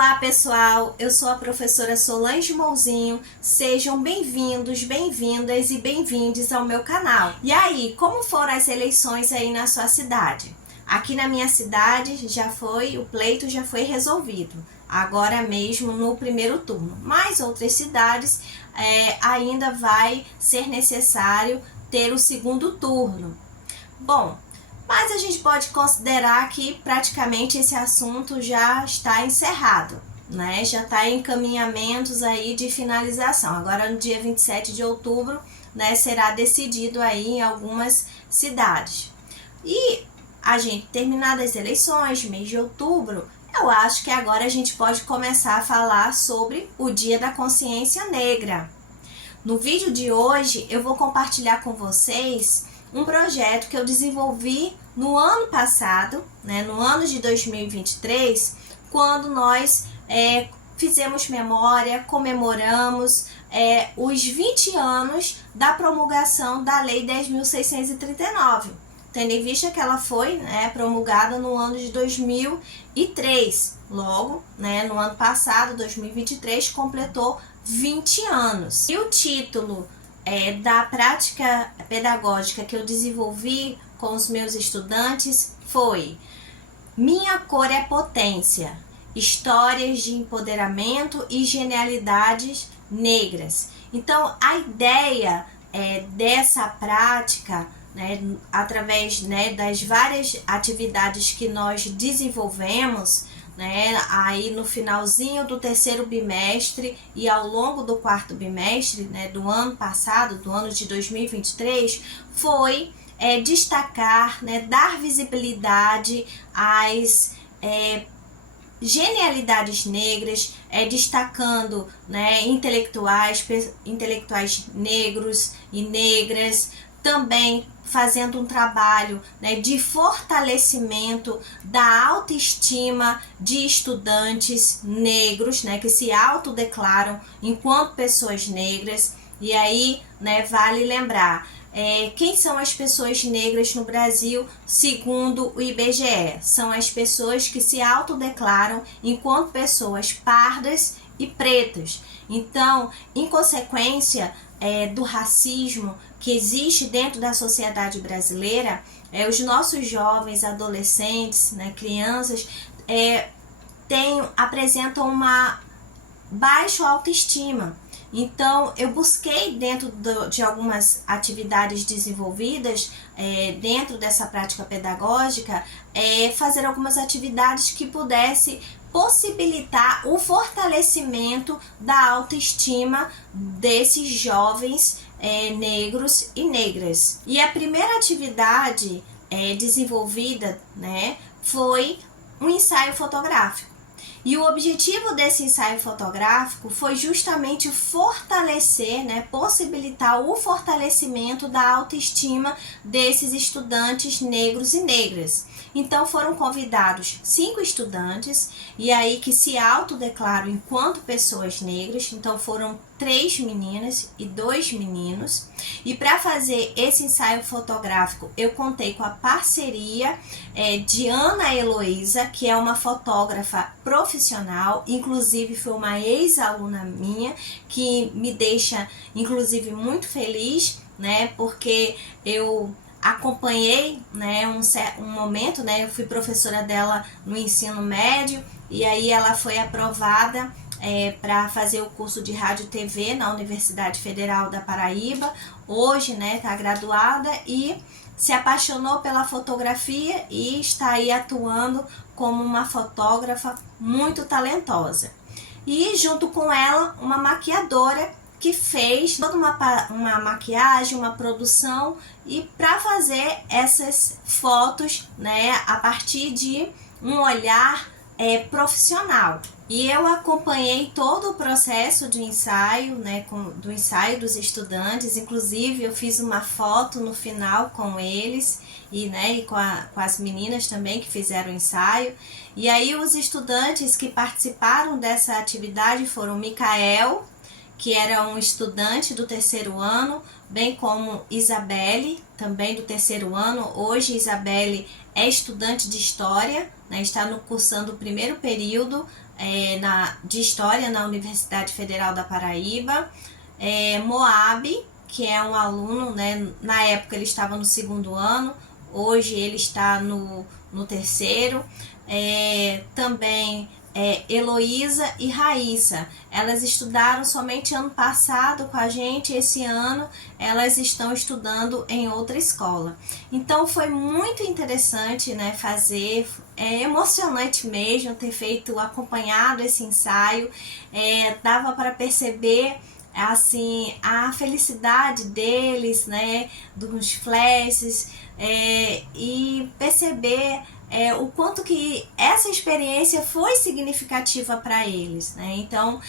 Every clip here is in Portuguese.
Olá pessoal, eu sou a professora Solange Mouzinho, sejam bem-vindos, bem-vindas e bem-vindes ao meu canal. E aí, como foram as eleições aí na sua cidade? Aqui na minha cidade o pleito já foi resolvido, agora mesmo no primeiro turno, mas outras cidades ainda vai ser necessário ter o segundo turno. Bom, mas a gente pode considerar que praticamente esse assunto já está encerrado, né? Já está em encaminhamentos aí de finalização. Agora no dia 27 de outubro, né, será decidido aí em algumas cidades. E a gente, terminadas as eleições, mês de outubro, eu acho que agora a gente pode começar a falar sobre o Dia da Consciência Negra. No vídeo de hoje eu vou compartilhar com vocês um projeto que eu desenvolvi no ano passado, né, no ano de 2023, quando nós fizemos memória, comemoramos os 20 anos da promulgação da Lei 10.639, tendo em vista que ela foi promulgada no ano de 2003. Logo, no ano passado, 2023, completou 20 anos. E o título da prática pedagógica que eu desenvolvi com os meus estudantes foi Minha Cor é Potência, Histórias de Empoderamento e Genialidades Negras. Então, a ideia dessa prática, através das várias atividades que nós desenvolvemos, aí no finalzinho do terceiro bimestre e ao longo do quarto bimestre, do ano passado, do ano de 2023, foi destacar, dar visibilidade às genialidades negras, destacando intelectuais negros e negras, também fazendo um trabalho de fortalecimento da autoestima de estudantes negros, que se autodeclaram enquanto pessoas negras. E aí, vale lembrar, quem são as pessoas negras no Brasil, segundo o IBGE? São as pessoas que se autodeclaram enquanto pessoas pardas e pretas. Então, em consequência do racismo que existe dentro da sociedade brasileira, os nossos jovens, adolescentes, crianças, apresentam uma baixa autoestima. Então, eu busquei dentro de algumas atividades desenvolvidas dentro dessa prática pedagógica, fazer algumas atividades que pudesse possibilitar o fortalecimento da autoestima desses jovens negros e negras. E a primeira atividade desenvolvida foi um ensaio fotográfico. E o objetivo desse ensaio fotográfico foi justamente fortalecer, possibilitar o fortalecimento da autoestima desses estudantes negros e negras. Então foram convidados 5 estudantes, e aí que se autodeclaram enquanto pessoas negras. Então foram 3 meninas e 2 meninos. E para fazer esse ensaio fotográfico, eu contei com a parceria de Ana Heloísa, que é uma fotógrafa profissional, inclusive foi uma ex-aluna minha, que me deixa inclusive muito feliz, porque eu acompanhei um momento, eu fui professora dela no ensino médio, e aí ela foi aprovada para fazer o curso de rádio e TV na Universidade Federal da Paraíba. Hoje está graduada e se apaixonou pela fotografia e está aí atuando como uma fotógrafa muito talentosa. E junto com ela, uma maquiadora que fez toda uma maquiagem, uma produção, e para fazer essas fotos a partir de um olhar profissional. E eu acompanhei todo o processo de ensaio, do ensaio dos estudantes. Inclusive eu fiz uma foto no final com eles e com as meninas também que fizeram o ensaio. E aí os estudantes que participaram dessa atividade foram Micael, que era um estudante do terceiro ano, bem como Isabelle, também do terceiro ano. Hoje Isabelle é estudante de História, né, está cursando o primeiro período de História na Universidade Federal da Paraíba. Moab, que é um aluno, né, na época ele estava no segundo ano, hoje ele está no terceiro. Também Heloísa e Raíssa, elas estudaram somente ano passado com a gente, esse ano elas estão estudando em outra escola. Então foi muito interessante, né, fazer, emocionante mesmo ter acompanhado esse ensaio. Dava para perceber assim a felicidade deles, né, dos flashes, e perceber o quanto que essa experiência foi significativa para eles, né? Então,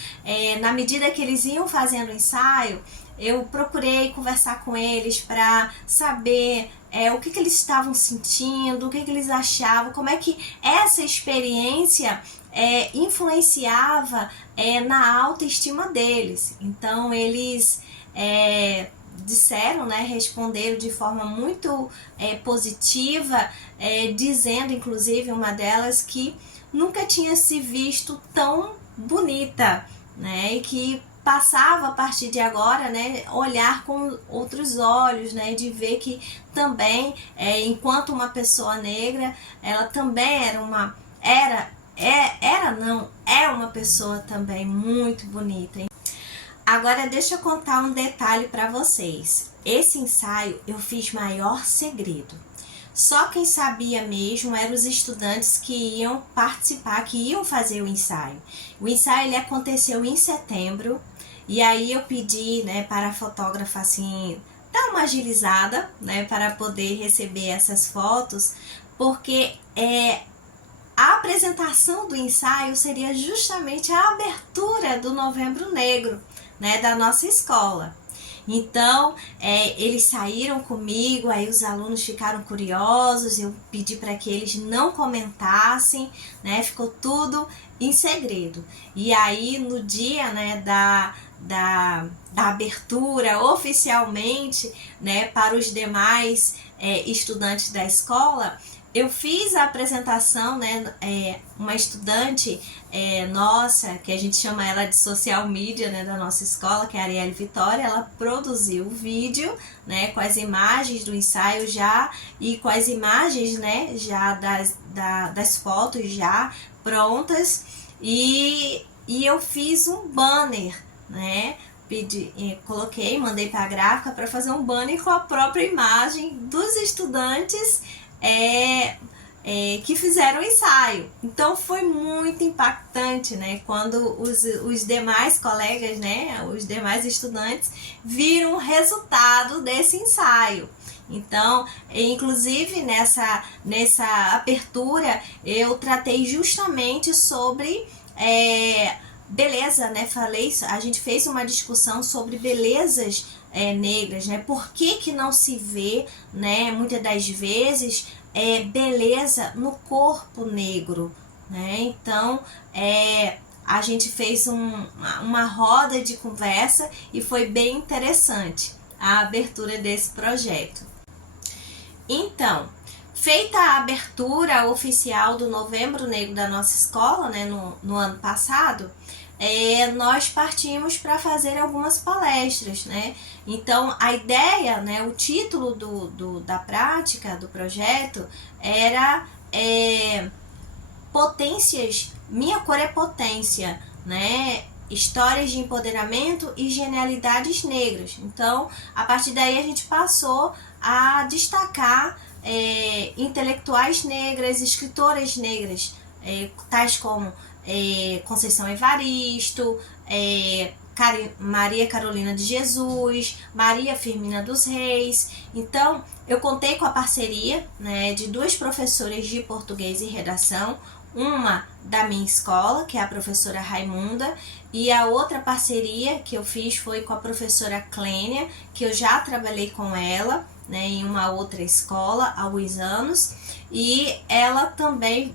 na medida que eles iam fazendo o ensaio, eu procurei conversar com eles para saber o que eles estavam sentindo, o que eles achavam, como é que essa experiência influenciava na autoestima deles. Então, eles disseram, né, responderam de forma muito positiva, dizendo, inclusive, uma delas que nunca tinha se visto tão bonita, né, e que passava a partir de agora, né, olhar com outros olhos, né, de ver que também, enquanto uma pessoa negra, ela também é uma pessoa também muito bonita. Agora deixa eu contar um detalhe para vocês. Esse ensaio eu fiz maior segredo. Só quem sabia mesmo eram os estudantes que iam participar, que iam fazer o ensaio. O ensaio ele aconteceu em setembro, e aí eu pedi, né, para a fotógrafa assim dar uma agilizada, né, para poder receber essas fotos, porque a apresentação do ensaio seria justamente a abertura do Novembro Negro, né, da nossa escola. Então, eles saíram comigo, aí os alunos ficaram curiosos, eu pedi para que eles não comentassem, né, ficou tudo em segredo. E aí, no dia, né, da abertura oficialmente, né, para os demais estudantes da escola, eu fiz a apresentação, né, uma estudante nossa, que a gente chama ela de social media, né, da nossa escola, que é a Arielle Vitória, ela produziu o vídeo, né, com as imagens do ensaio já, e com as imagens, né, já das fotos já prontas, e eu fiz um banner, né, mandei para a gráfica para fazer um banner com a própria imagem dos estudantes que fizeram o ensaio. Então foi muito impactante, né, quando os demais colegas, né, os demais estudantes viram o resultado desse ensaio. Então, inclusive nessa abertura eu tratei justamente sobre beleza, né? A gente fez uma discussão sobre belezas negras, né? Por que não se vê, né, muitas das vezes, beleza no corpo negro, né? Então, a gente fez uma roda de conversa e foi bem interessante a abertura desse projeto. Então, feita a abertura oficial do Novembro Negro da nossa escola, né, no ano passado, nós partimos para fazer algumas palestras, né? Então, a ideia, né, o título da prática, do projeto, era Potências, Minha Cor é Potência, né? Histórias de empoderamento e genialidades negras. Então, a partir daí a gente passou a destacar intelectuais negras, escritoras negras, tais como Conceição Evaristo, Maria Carolina de Jesus, Maria Firmina dos Reis. Então, eu contei com a parceria, né, de duas professoras de português e redação, uma da minha escola, que é a professora Raimunda, e a outra parceria que eu fiz foi com a professora Clênia, que eu já trabalhei com ela, né, em uma outra escola há alguns anos, e ela também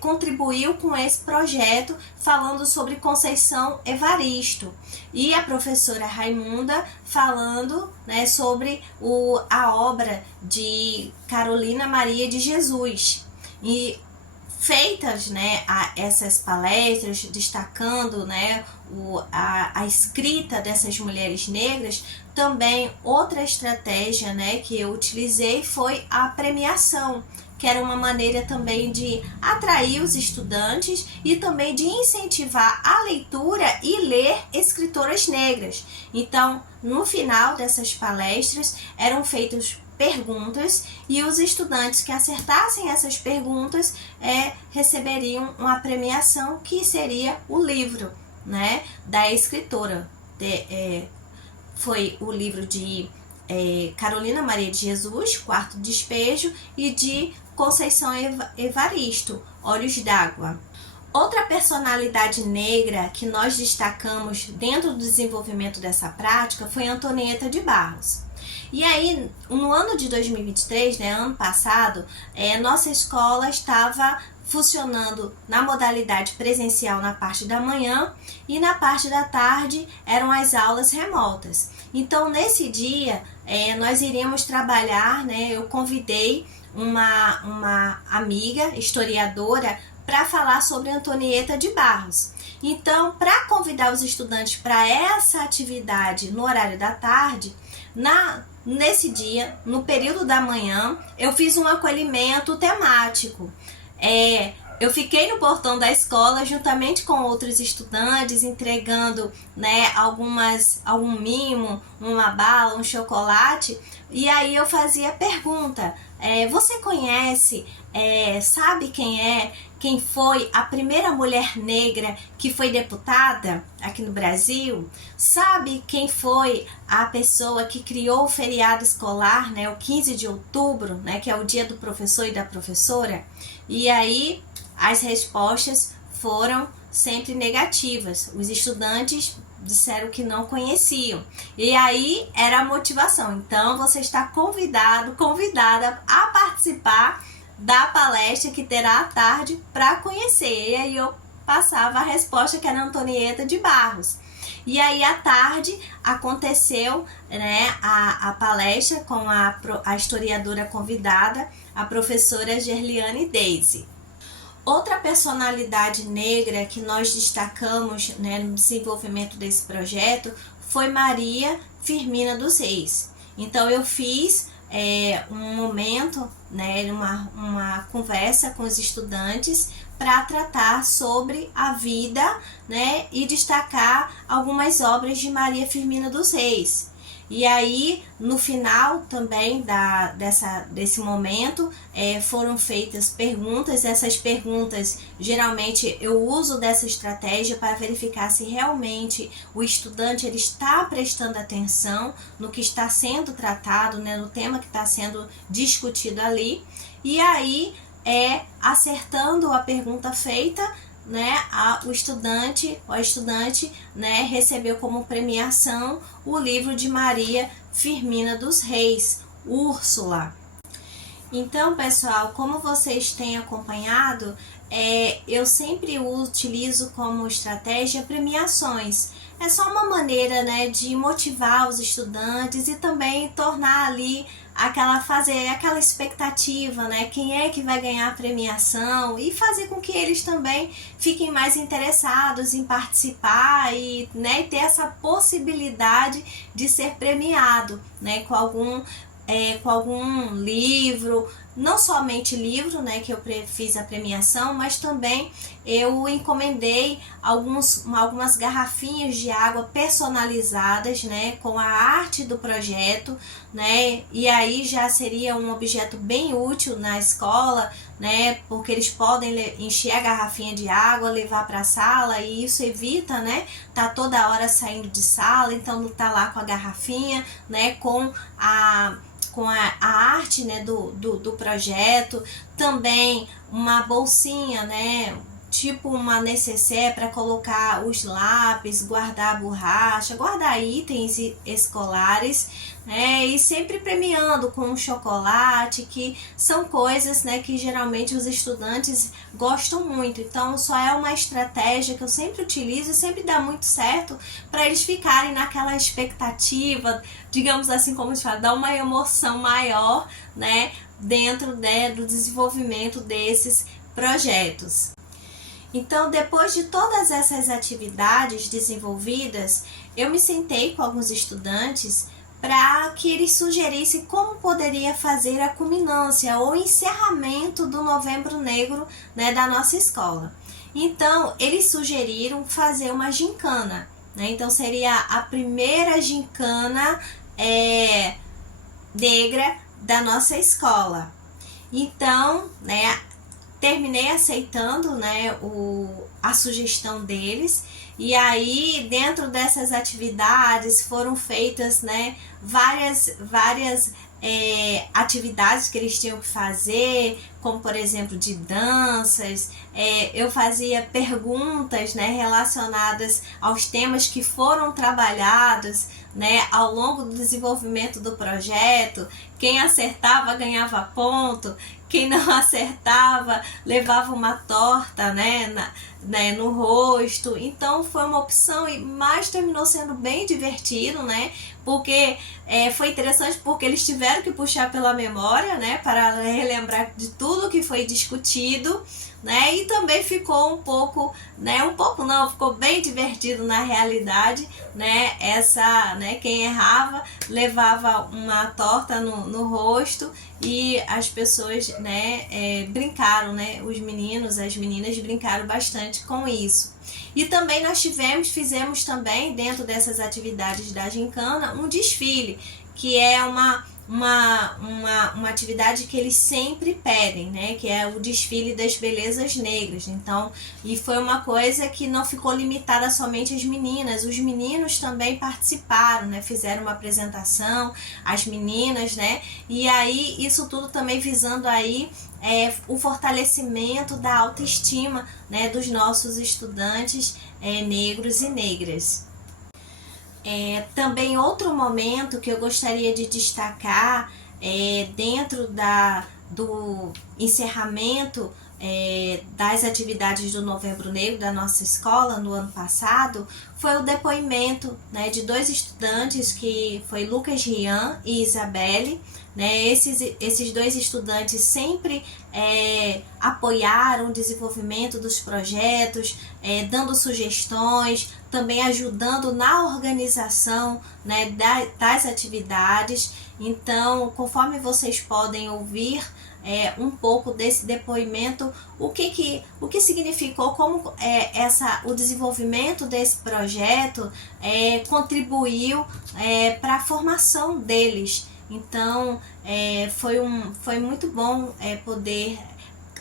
contribuiu com esse projeto falando sobre Conceição Evaristo, e a professora Raimunda falando, né, sobre a obra de Carolina Maria de Jesus. E feitas, né, essas palestras, destacando, né, a escrita dessas mulheres negras, também outra estratégia, né, que eu utilizei foi a premiação, que era uma maneira também de atrair os estudantes e também de incentivar a leitura e ler escritoras negras. Então, no final dessas palestras, eram feitas perguntas e os estudantes que acertassem essas perguntas receberiam uma premiação, que seria o livro, né, da escritora. Foi o livro de Carolina Maria de Jesus, Quarto Despejo, e de Conceição Evaristo, Olhos d'Água. Outra personalidade negra que nós destacamos dentro do desenvolvimento dessa prática foi Antonieta de Barros. E aí, no ano de 2023, né, ano passado, nossa escola estava funcionando na modalidade presencial na parte da manhã, e na parte da tarde eram as aulas remotas. Então, nesse dia, nós iríamos trabalhar, né, eu convidei uma amiga historiadora para falar sobre Antonieta de Barros. Então, para convidar os estudantes para essa atividade no horário da tarde, nesse dia, no período da manhã, eu fiz um acolhimento temático. Eu fiquei no portão da escola juntamente com outros estudantes, entregando, né, algum mimo, uma bala, um chocolate, e aí eu fazia pergunta: você conhece, sabe quem foi a primeira mulher negra que foi deputada aqui no Brasil? Sabe quem foi a pessoa que criou o feriado escolar, né, o 15 de outubro, né, que é o dia do professor e da professora? E aí as respostas foram sempre negativas. Os estudantes disseram que não conheciam. E aí era a motivação. Então você está convidada a participar da palestra que terá à tarde para conhecer. E aí eu passava a resposta, que era Antonieta de Barros. E aí à tarde aconteceu, né, a palestra com a historiadora convidada, a professora Gerliane Daisy. Outra personalidade negra que nós destacamos, né, no desenvolvimento desse projeto foi Maria Firmina dos Reis. Então eu fiz um momento, né, uma conversa com os estudantes para tratar sobre a vida, né, e destacar algumas obras de Maria Firmina dos Reis. E aí, no final também desse momento, foram feitas perguntas. Essas perguntas, geralmente, eu uso dessa estratégia para verificar se realmente o estudante ele está prestando atenção no que está sendo tratado, né, no tema que está sendo discutido ali. E aí, acertando a pergunta feita, né, o estudante ou a estudante, né, recebeu como premiação o livro de Maria Firmina dos Reis, Úrsula. Então, pessoal, como vocês têm acompanhado, eu sempre utilizo como estratégia premiações. É só uma maneira, né, de motivar os estudantes e também tornar ali fazer aquela expectativa, né, quem é que vai ganhar a premiação, e fazer com que eles também fiquem mais interessados em participar e, né, ter essa possibilidade de ser premiado, né, com algum livro, não somente livro, né, que eu fiz a premiação, mas também eu encomendei algumas garrafinhas de água personalizadas, né, com a arte do projeto, né, e aí já seria um objeto bem útil na escola, né, porque eles podem encher a garrafinha de água, levar para a sala, e isso evita, né, tá toda hora saindo de sala, então tá lá com a garrafinha, né, com a arte, né, do projeto. Também uma bolsinha, né, tipo uma necessaire para colocar os lápis, guardar a borracha, guardar itens escolares, né? E sempre premiando com um chocolate, que são coisas, né, que geralmente os estudantes gostam muito. Então só é uma estratégia que eu sempre utilizo e sempre dá muito certo para eles ficarem naquela expectativa, digamos assim, como se fala, dá uma emoção maior, né, dentro, né, do desenvolvimento desses projetos. Então, depois de todas essas atividades desenvolvidas, eu me sentei com alguns estudantes para que eles sugerissem como poderia fazer a culminância ou encerramento do Novembro Negro, né, da nossa escola. Então, eles sugeriram fazer uma gincana, né? Então, seria a primeira gincana negra da nossa escola. Então, né, terminei aceitando, né, a sugestão deles, e aí dentro dessas atividades foram feitas, né, várias atividades que eles tinham que fazer, como por exemplo de danças. Eu fazia perguntas, né, relacionadas aos temas que foram trabalhados, né, ao longo do desenvolvimento do projeto. Quem acertava ganhava ponto, quem não acertava levava uma torta, né, no rosto. Então foi uma opção, mas terminou sendo bem divertido, né, porque foi interessante, porque eles tiveram que puxar pela memória, né, para relembrar de tudo que foi discutido, né, e também ficou ficou bem divertido na realidade, né, quem errava levava uma torta no rosto, e as pessoas, né, brincaram, né, os meninos, as meninas brincaram bastante com isso. E também nós fizemos também, dentro dessas atividades da gincana, um desfile, que é uma atividade que eles sempre pedem, né, que é o desfile das belezas negras. Então, e foi uma coisa que não ficou limitada somente às meninas, os meninos também participaram, né, fizeram uma apresentação, as meninas, né, e aí isso tudo também visando aí o fortalecimento da autoestima, né, dos nossos estudantes negros e negras. Também outro momento que eu gostaria de destacar dentro do encerramento das atividades do Novembro Negro da nossa escola no ano passado foi o depoimento, né, de dois estudantes, que foi Lucas Rian e Isabelle, né? Esses dois estudantes sempre apoiaram o desenvolvimento dos projetos, dando sugestões, também ajudando na organização, né, das atividades. Então, conforme vocês podem ouvir um pouco desse depoimento, o que significou, como o desenvolvimento desse projeto contribuiu para a formação deles. Então, foi muito bom poder...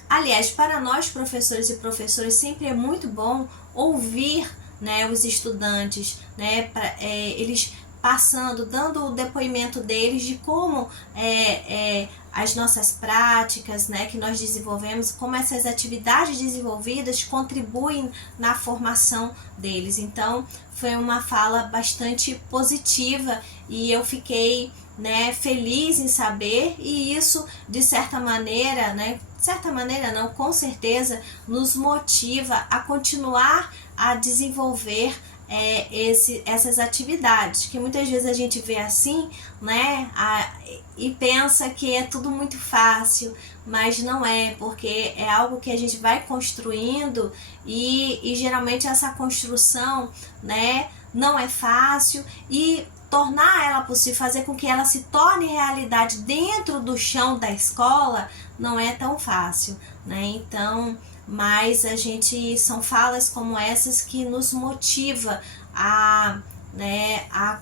Aliás, para nós professores e professoras sempre é muito bom ouvir, né, os estudantes, né, eles passando, dando o depoimento deles de como as nossas práticas, né, que nós desenvolvemos, como essas atividades desenvolvidas contribuem na formação deles. Então, foi uma fala bastante positiva e eu fiquei, né, feliz em saber, e isso, de certa maneira, né, com certeza, nos motiva a continuar a desenvolver essas atividades, que muitas vezes a gente vê assim, né, e pensa que é tudo muito fácil, mas não é, porque é algo que a gente vai construindo e geralmente essa construção, né, não é fácil, e tornar ela possível, fazer com que ela se torne realidade dentro do chão da escola, não é tão fácil, né? Então, mas são falas como essas que nos motiva a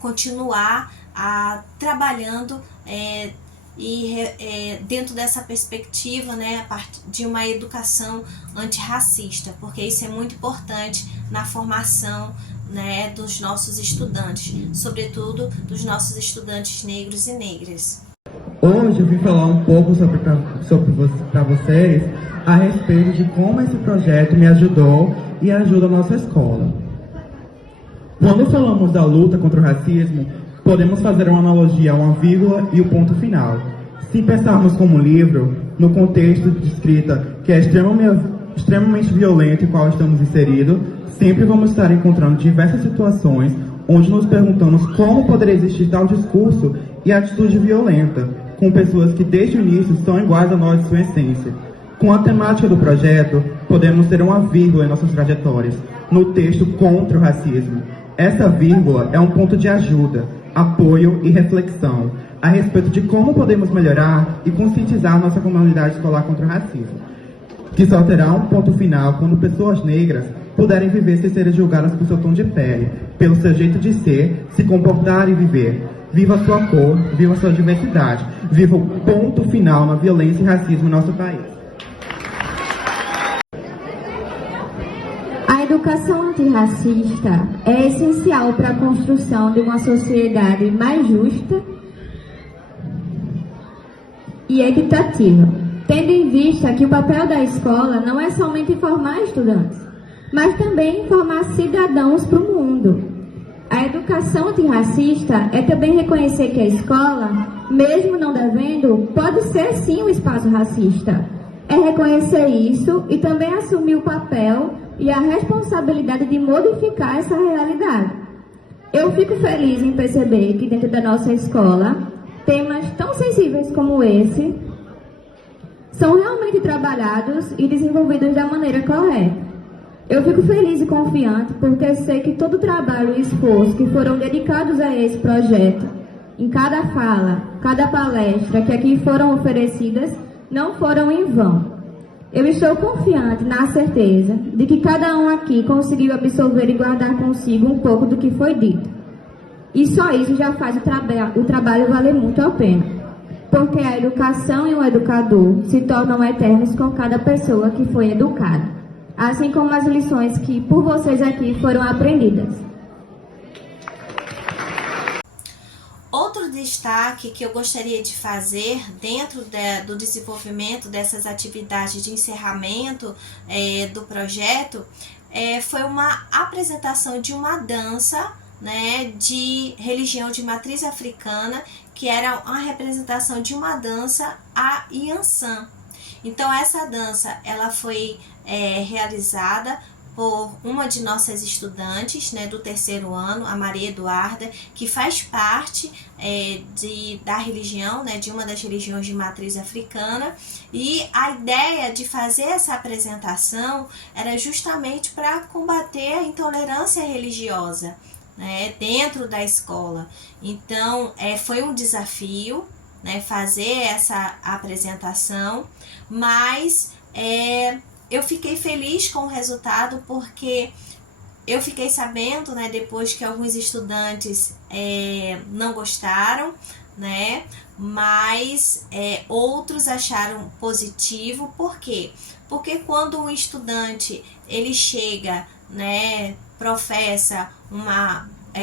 continuar trabalhando dentro dessa perspectiva, né, a partir de uma educação antirracista, porque isso é muito importante na formação, né, dos nossos estudantes, sobretudo dos nossos estudantes negros e negras. Hoje eu vim falar um pouco para vocês a respeito de como esse projeto me ajudou e ajuda a nossa escola. Quando falamos da luta contra o racismo, podemos fazer uma analogia a uma vírgula e o ponto final. Se pensarmos como um livro, no contexto de escrita que é extremamente violento em qual estamos inseridos, sempre vamos estar encontrando diversas situações onde nos perguntamos como poderia existir tal discurso e atitude violenta, com pessoas que desde o início são iguais a nós em sua essência. Com a temática do projeto, podemos ter uma vírgula em nossas trajetórias, no texto contra o racismo. Essa vírgula é um ponto de ajuda, apoio e reflexão a respeito de como podemos melhorar e conscientizar nossa comunidade escolar contra o racismo, que só terá um ponto final quando pessoas negras puderem viver sem serem julgadas por seu tom de pele, pelo seu jeito de ser, se comportar e viver. Viva a sua cor, viva a sua diversidade, viva o ponto final na violência e racismo no nosso país. A educação antirracista é essencial para a construção de uma sociedade mais justa e equitativa, tendo em vista que o papel da escola não é somente formar estudantes, mas também formar cidadãos para o mundo. A educação antirracista é também reconhecer que a escola, mesmo não devendo, pode ser sim um espaço racista. É reconhecer isso e também assumir o papel e a responsabilidade de modificar essa realidade. Eu fico feliz em perceber que dentro da nossa escola, temas tão sensíveis como esse são realmente trabalhados e desenvolvidos da maneira correta. Eu fico feliz e confiante porque sei que todo o trabalho e esforço que foram dedicados a esse projeto, em cada fala, cada palestra que aqui foram oferecidas, não foram em vão. Eu estou confiante na certeza de que cada um aqui conseguiu absorver e guardar consigo um pouco do que foi dito. E só isso já faz o trabalho valer muito a pena, porque a educação e o educador se tornam eternos com cada pessoa que foi educada, assim como as lições que por vocês aqui foram aprendidas. Outro destaque que eu gostaria de fazer dentro do desenvolvimento dessas atividades de encerramento do projeto foi uma apresentação de uma dança, né, de religião de matriz africana, que era uma representação de uma dança, a Yansan. Então essa dança ela foi realizada por uma de nossas estudantes, né, do terceiro ano, a Maria Eduarda, que faz parte da religião, né, de uma das religiões de matriz africana, e a ideia de fazer essa apresentação era justamente para combater a intolerância religiosa, né, dentro da escola. Então foi um desafio, né, fazer essa apresentação, mas eu fiquei feliz com o resultado porque eu fiquei sabendo, né, depois que alguns estudantes não gostaram, né, mas outros acharam positivo. Por quê? Porque quando um estudante ele chega, né, professa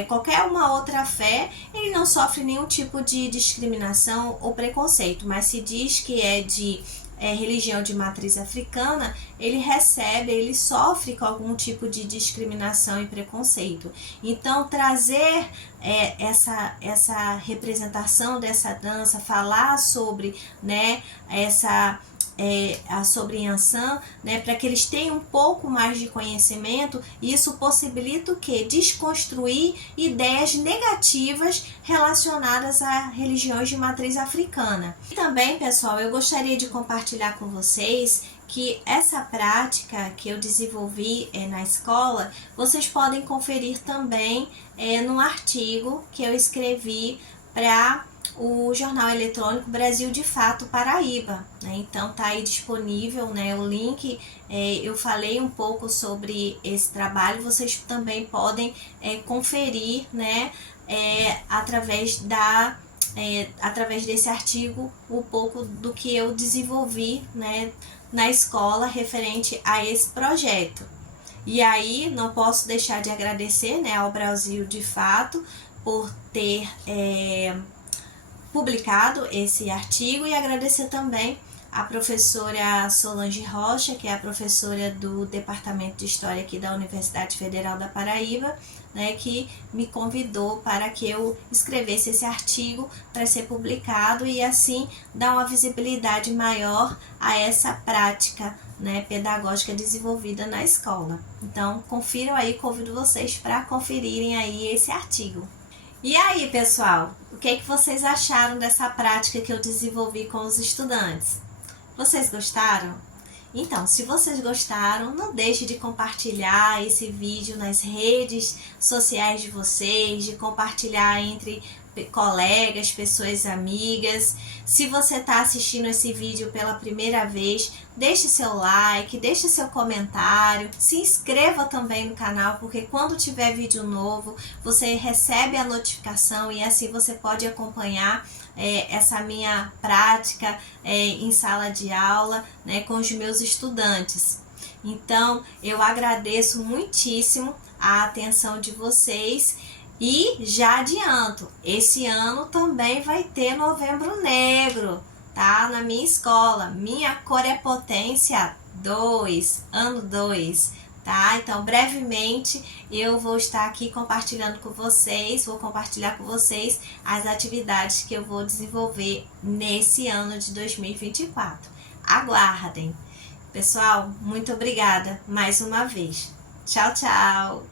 qualquer uma outra fé, ele não sofre nenhum tipo de discriminação ou preconceito, mas se diz que é de religião de matriz africana, ele sofre com algum tipo de discriminação e preconceito. Então trazer essa representação dessa dança, falar sobre, né, sobre Yansan, né, para que eles tenham um pouco mais de conhecimento, isso possibilita o quê? Desconstruir ideias negativas relacionadas a religiões de matriz africana. E também, pessoal, eu gostaria de compartilhar com vocês que essa prática que eu desenvolvi na escola, vocês podem conferir também num artigo que eu escrevi para o jornal eletrônico Brasil de Fato Paraíba, né? Então tá aí disponível, né, o link. Eu falei um pouco sobre esse trabalho, vocês também podem conferir, né, através desse artigo um pouco do que eu desenvolvi, né, na escola referente a esse projeto. E aí não posso deixar de agradecer, né, ao Brasil de Fato por ter publicado esse artigo, e agradecer também a professora Solange Rocha, que é a professora do Departamento de História aqui da Universidade Federal da Paraíba, né, que me convidou para que eu escrevesse esse artigo para ser publicado e assim dar uma visibilidade maior a essa prática, né, pedagógica desenvolvida na escola. Então, confiram aí, convido vocês para conferirem aí esse artigo. E aí, pessoal, o que vocês acharam dessa prática que eu desenvolvi com os estudantes? Vocês gostaram? Então, se vocês gostaram, não deixe de compartilhar esse vídeo nas redes sociais de vocês, de compartilhar entre colegas, pessoas amigas. Se você está assistindo esse vídeo pela primeira vez, deixe seu like, deixe seu comentário, se inscreva também no canal, porque quando tiver vídeo novo, você recebe a notificação e assim você pode acompanhar essa minha prática em sala de aula, né, com os meus estudantes. Então, eu agradeço muitíssimo a atenção de vocês e já adianto, esse ano também vai ter Novembro Negro, tá? Na minha escola. Minha cor é Potência 2, ano 2, tá? Então, brevemente, eu vou estar aqui compartilhando com vocês, vou compartilhar com vocês as atividades que eu vou desenvolver nesse ano de 2024. Aguardem! Pessoal, muito obrigada mais uma vez. Tchau, tchau!